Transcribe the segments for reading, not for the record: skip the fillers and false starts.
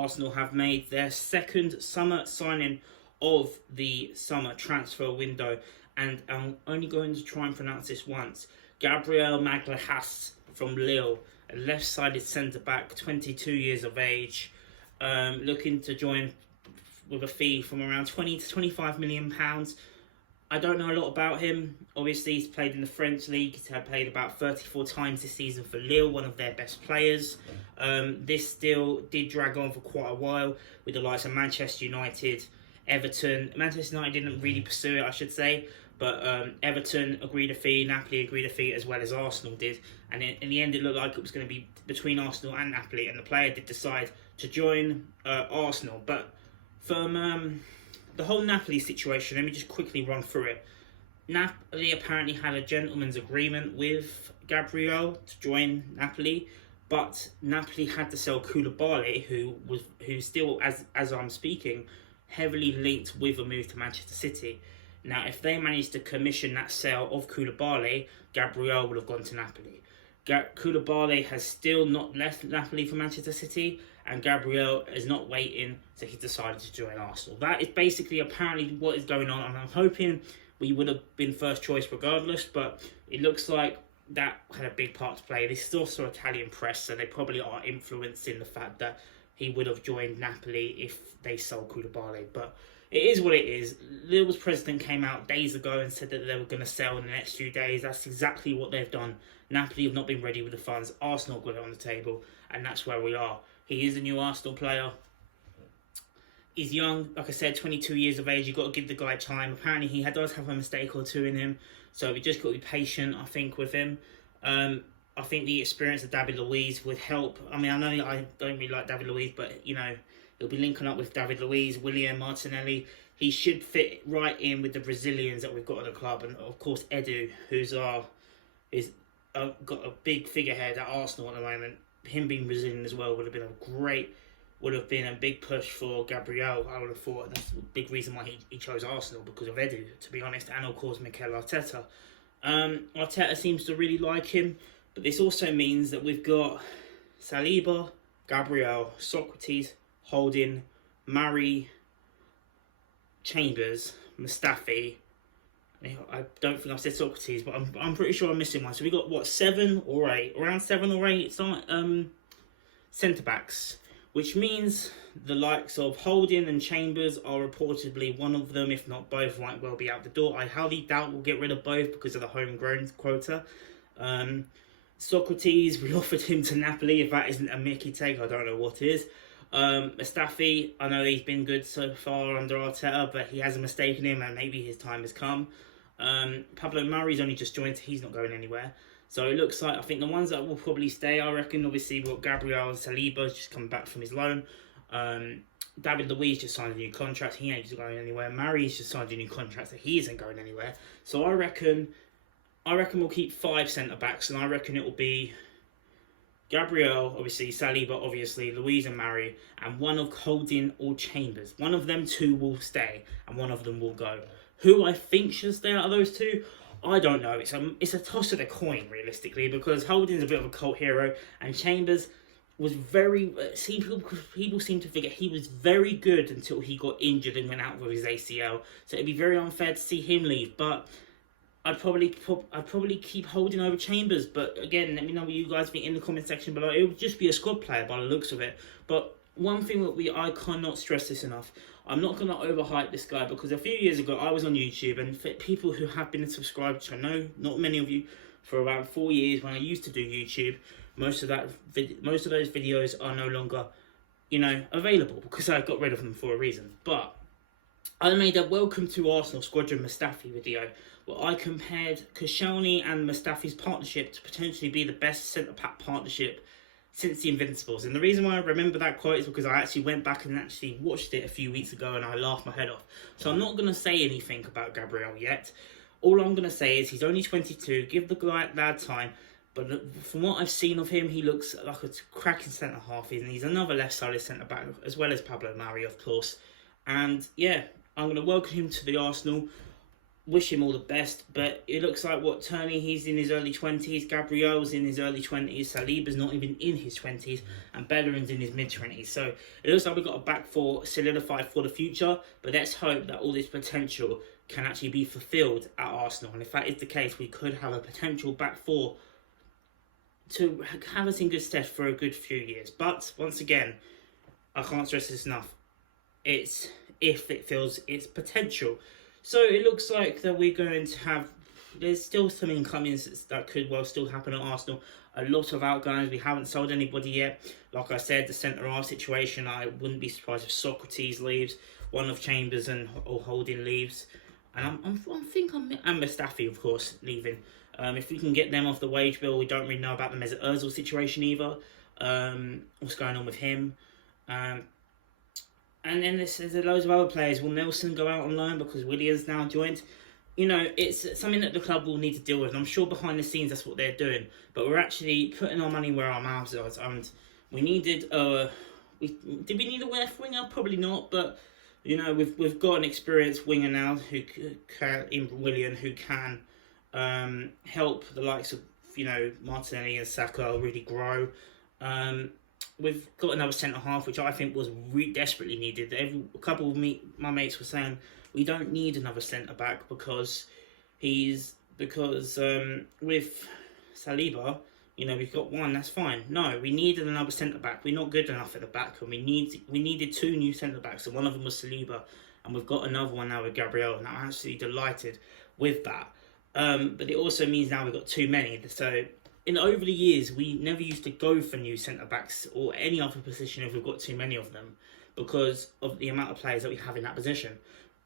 Arsenal have made their second summer signing of the summer transfer window, and I'm only going to try and pronounce this once. Gabriel Magalhães from Lille, a left-sided centre-back, 22 years of age, looking to join with a fee from around 20 to 25 million pounds. I don't know a lot about him. Obviously, he's played in the French league. He's played about 34 times this season for Lille, one of their best players. This deal did drag on for quite a while with the likes of Manchester United, Everton. Manchester United didn't really pursue it, I should say, but Everton agreed a fee, Napoli agreed a fee, as well as Arsenal did. And in the end, it looked like it was going to be between Arsenal and Napoli, and the player did decide to join Arsenal. But from the whole Napoli situation, let me just quickly run through it. Napoli apparently had a gentleman's agreement with Gabriel to join Napoli, but Napoli had to sell Koulibaly, who's still, as I'm speaking, heavily linked with a move to Manchester City. Now, if they managed to commission that sale of Koulibaly, Gabriel would have gone to Napoli. Koulibaly has still not left Napoli for Manchester City, and Gabriel is not waiting, so he decided to join Arsenal. That is basically apparently what is going on, and I'm hoping we would have been first choice regardless, but it looks like that had a big part to play. This is also Italian press, so they probably are influencing the fact that he would have joined Napoli if they sold Koulibaly. But it is what it is. Lille's president came out days ago and said that they were going to sell in the next few days. That's exactly what they've done. Napoli have not been ready with the funds. Arsenal got it on the table, and that's where we are. He is a new Arsenal player. He's young, like I said, 22 years of age. You've got to give the guy time. Apparently, he does have a mistake or two in him, so we just got to be patient, I think, with him. I think the experience of David Luiz would help. I mean, I know I don't really like David Luiz, but, you know, he'll be linking up with David Luiz, William Martinelli. He should fit right in with the Brazilians that we've got at the club. And, of course, Edu, who's got a big figurehead at Arsenal at the moment. Him being Brazilian as well would have been a big push for Gabriel. I would have thought that's a big reason why he chose Arsenal, because of Edu, to be honest, and of course Mikel Arteta. Arteta seems to really like him, but this also means that we've got Saliba, Gabriel, Socrates, Holding, Murray, Chambers, Mustafi. I don't think I said Socrates, but I'm pretty sure I'm missing one. So we got what, 7 or 8, around 7 or 8 centre backs, which means the likes of Holding and Chambers are reportedly one of them, if not both, might well be out the door. I highly doubt we'll get rid of both because of the homegrown quota. Socrates, we offered him to Napoli. If that isn't a Mickey take, I don't know what is. Mustafi, I know he's been good so far under Arteta, but he has a mistake in him, and maybe his time has come. Pablo Murray's only just joined, so he's not going anywhere. So it looks like, I think the ones that will probably stay, I reckon, obviously, well, Gabriel and Saliba's just come back from his loan. David Luiz just signed a new contract. He ain't going anywhere. Murray's just signed a new contract, so he isn't going anywhere. So I reckon we'll keep 5 centre-backs, and I reckon it will be Gabriel, obviously, Saliba, obviously, Luiz and Murray, and one of Holding or Chambers. One of them two will stay, and one of them will go. Who I think should stay out of those two, I don't know. It's a toss of the coin, realistically, because Holding's a bit of a cult hero, and Chambers was very... people seem to forget he was very good until he got injured and went out with his ACL. So it'd be very unfair to see him leave, but I'd probably keep Holding over Chambers. But again, let me know what you guys think in the comment section below. It would just be a squad player by the looks of it. But one thing that I cannot stress this enough. I'm not going to overhype this guy, because a few years ago I was on YouTube, and for people who have been subscribed, which I know not many of you, for around 4 years when I used to do YouTube, most of those videos are no longer, available, because I got rid of them for a reason. But I made a Welcome to Arsenal Squadron Mustafi video where I compared Koscielny and Mustafi's partnership to potentially be the best centre-back partnership since the Invincibles. And the reason why I remember that quote is because I actually went back and actually watched it a few weeks ago, and I laughed my head off. So I'm not going to say anything about Gabriel yet. All I'm going to say is he's only 22. Give the lad time. But from what I've seen of him, he looks like a cracking centre-half, and he's another left-sided centre-back, as well as Pablo Mari, of course. And yeah, I'm going to welcome him to the Arsenal. wish him all the best, but it looks like Tony, he's in his early 20s, Gabriel's in his early 20s, Saliba's not even in his 20s, and Bellerin's in his mid-20s. So it looks like we've got a back four solidified for the future, but let's hope that all this potential can actually be fulfilled at Arsenal. And if that is the case, we could have a potential back four to have us in good stead for a good few years. But once again, I can't stress this enough. It's if it fills its potential. So it looks like that we're going to have, there's still some incomings that could well still happen at Arsenal. A lot of outgoings, we haven't sold anybody yet. Like I said, the centre-half situation, I wouldn't be surprised if Socrates leaves, one of Chambers or Holding leaves. And I'm Mustafi, of course, leaving. If we can get them off the wage bill, we don't really know about the Mesut Ozil situation either. What's going on with him? And then there's loads of other players. Will Nelson go out on loan because Willian's now joined? You know, it's something that the club will need to deal with. And I'm sure behind the scenes that's what they're doing. But we're actually putting our money where our mouths are. And we needed... did we need a left winger? Probably not. But, you know, we've got an experienced winger now who can, in Willian, who can help the likes of, you know, Martinelli and Saka really grow. We've got another centre-half, which I think was desperately needed. A couple of my mates were saying, we don't need another centre-back because with Saliba, you know, we've got one, that's fine. No, we needed another centre-back. We're not good enough at the back, and we needed two new centre-backs, and one of them was Saliba, and we've got another one now with Gabriel, and I'm actually delighted with that. But it also means now we've got too many, so... over the years, we never used to go for new centre-backs or any other position if we've got too many of them because of the amount of players that we have in that position.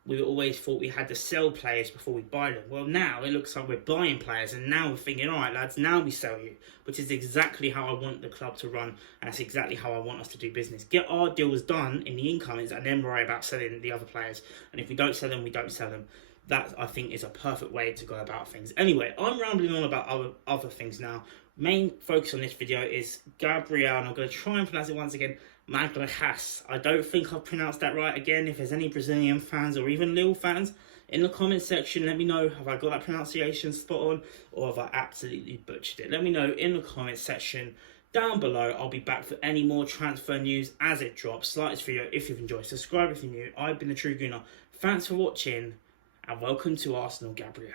We always thought we had to sell players before we buy them. Well, now it looks like we're buying players and now we're thinking, all right, lads, now we sell you, which is exactly how I want the club to run and that's exactly how I want us to do business. Get our deals done in the incomings and then worry about selling the other players. And if we don't sell them, we don't sell them. That, I think, is a perfect way to go about things. Anyway, I'm rambling on about other things now. Main focus on this video is Gabriel, and I'm going to try and pronounce it once again, Magalhães. I don't think I've pronounced that right again. If there's any Brazilian fans or even Lille fans, in the comment section, let me know, have I got that pronunciation spot on, or have I absolutely butchered it? Let me know in the comment section down below. I'll be back for any more transfer news as it drops. Like this video if you've enjoyed. Subscribe if you're new. I've been the True Gooner. Thanks for watching. And welcome to Arsenal, Gabriel.